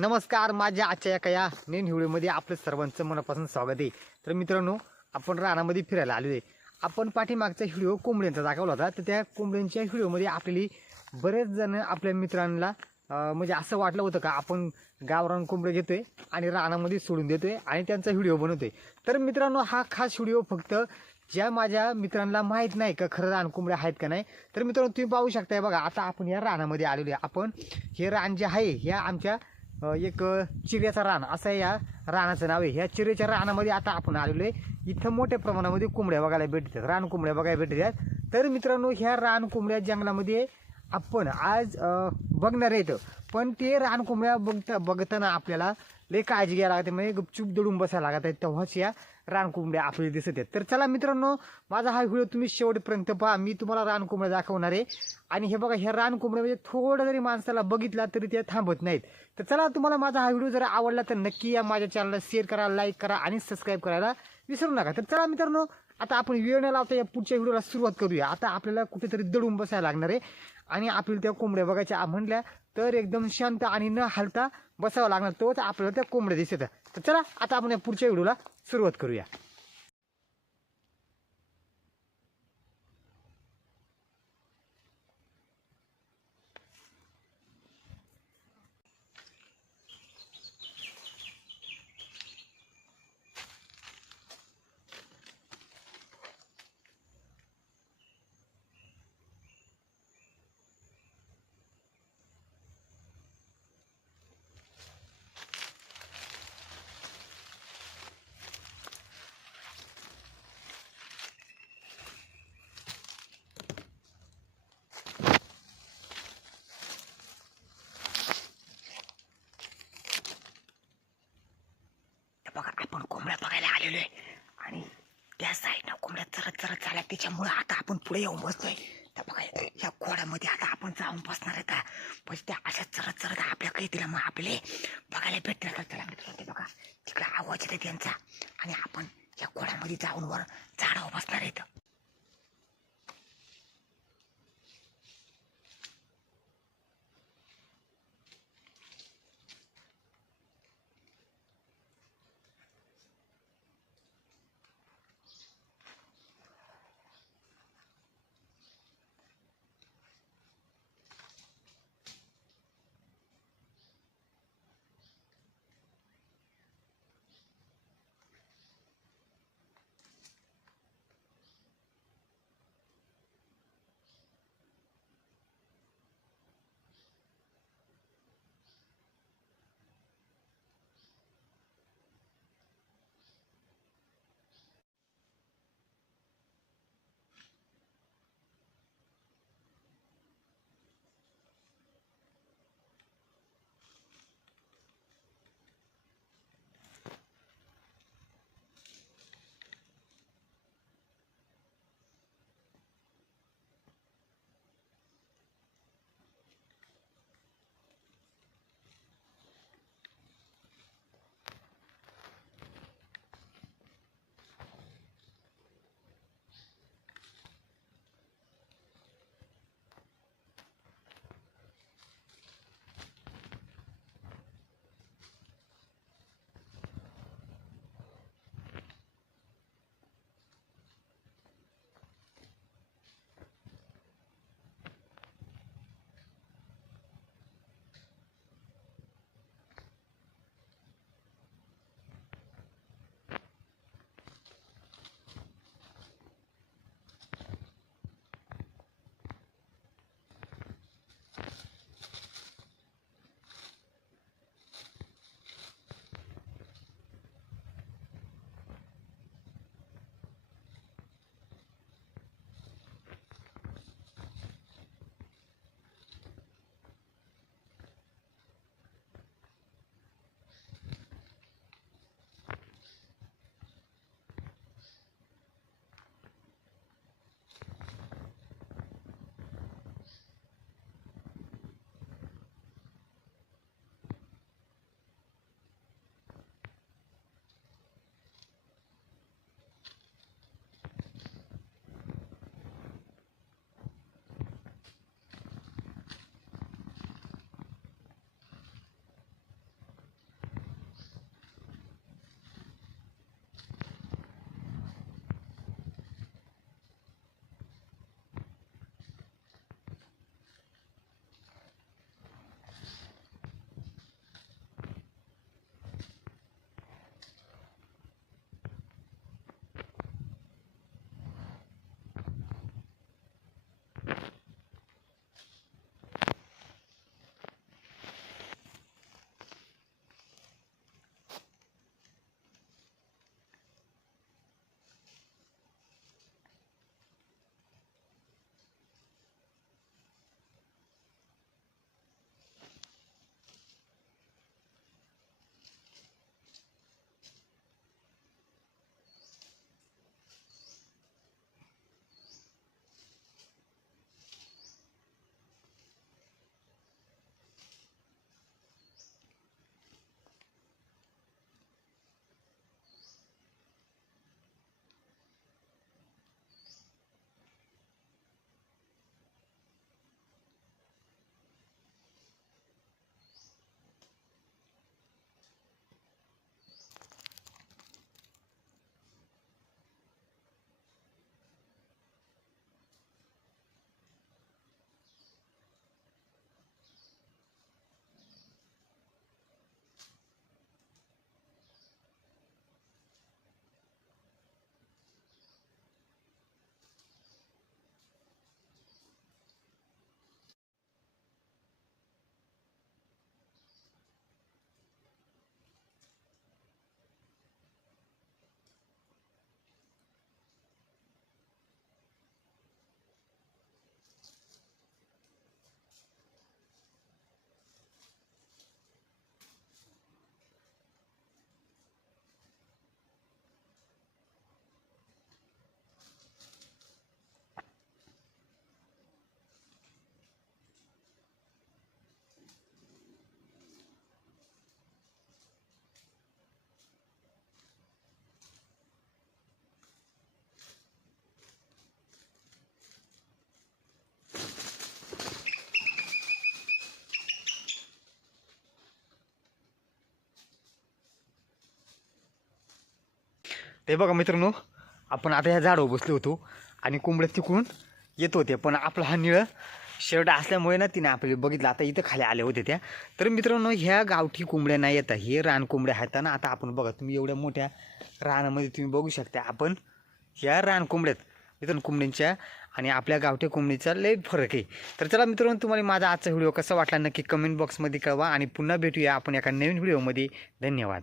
नमस्कार माझ्या आजच्या एका या नेन व्हिडिओमध्ये आपलं सर्वांचं मनापासून स्वागत आहे. तर मित्रांनो आपण रानामध्ये फिरायला आलो आहे आपण पाठीमागचा व्हिडिओ कोंबड्यांचा दाखवला होता. तर त्या कोंबड्यांच्या व्हिडिओमध्ये आपली बरेच जण आपल्या मित्रांना म्हणजे असं वाटलं होतं का आपण गावरान कोंबडे घेतोय आणि रानामध्ये सोडून देतोय आणि त्यांचा व्हिडिओ बनवतोय. तर मित्रांनो हा खास व्हिडिओ फक्त ज्या माझ्या मित्रांना माहीत नाही का खरं रान कोंबड्या आहेत का नाही तर मित्रांनो तुम्ही पाहू शकताय बघा. आता आपण या रानामध्ये आलेलो आहे. आपण हे रान जे आहे ह्या आमच्या एक चिऱ्याचा चिऱ्याचं रान असं या रानाचं नाव आहे. ह्या चिऱ्याच्या रानामध्ये आता आपण आलेलो आहे. इथं मोठ्या प्रमाणामध्ये कोंबड्या बघायला भेटतात. रान कोंबड्या बघायला भेटतात. तर मित्रांनो ह्या रान कोंबड्या जंगलामध्ये आपण आज बघणार आहेत. पण ते रानकोंबड्या बघता बघताना आपल्याला लय काळजी घ्यायला लागते. म्हणजे गुपचूप दडून बसायला लागत आहे तेव्हाच या रानकोंबड्या आपल्याला दिसत आहेत. तर चला मित्रांनो माझा हा व्हिडिओ तुम्ही शेवटपर्यंत पहा. मी तुम्हाला रानकोंबड्या दाखवणार आहे. आणि हे बघा ह्या रानकोंबड्या म्हणजे थोडं जरी माणसाला बघितला तरी त्या थांबत नाहीत. तर चला तुम्हाला माझा हा व्हिडिओ जर आवडला तर नक्की या माझ्या चॅनलला शेअर करा लाईक करा आणि सबस्क्राईब करायला विसरू नका. तर चला मित्रांनो आता आपण वेळ न लावता या पुढच्या व्हिडिओला सुरुवात करूया. आता आपल्याला कुठेतरी दडून बसायला लागणार आहे. आणि आपल्याला त्या कोंबड्या बघायच्या म्हणल्या तर एकदम शांत आणि न हलता बसावं लागणार. तोच आपल्याला त्या कोंबड्या दिसत तर चला आता आपण या पुढच्या व्हिडिओला सुरुवात करूया तर बघा आपण कोंबड्या बघायला आलेलो आहे. आणि त्या साईडनं कोंबड्या चरत चरत चालल्या त्याच्यामुळं आता आपण पुढे येऊन बसतोय. तर बघा या घोड्यामध्ये आता आपण जाऊन बसणार आहे का? म्हणजे त्या अशा चरत चरत आपल्या काही तिला मग आपले बघायला भेटणार का त्याला मित्र ते बघा. तिकडे आवाज येते त्यांचा. आणि आपण या घोड्यामध्ये जाऊन वर झाडावर बसणार आहेत. ते बघा मित्रांनो आपण आता ह्या झाडावर बसलो होतो आणि कोंबड्या तिकडून येत होते पण आपला हा निळं शर्ट असल्यामुळे ना तिने आपले बघितलं आता इथं खाली आल्या होत्या त्या. तर मित्रांनो ह्या गावठी कोंबड्या नाही येतात हे रान कोंबड्या आहेत ना आता आपण बघा तुम्ही एवढ्या मोठ्या रानामध्ये तुम्ही बघू शकता आपण ह्या रान कोंबड्यात मित्रांनो कोंबड्यांच्या आणि आपल्या गावठी कोंबडीचा लय फरक आहे. तर चला मित्रांनो तुम्हाला माझा आजचा व्हिडिओ कसा वाटला नक्की कमेंट बॉक्समध्ये कळवा आणि पुन्हा भेटूया आपण एका नवीन व्हिडिओमध्ये. धन्यवाद.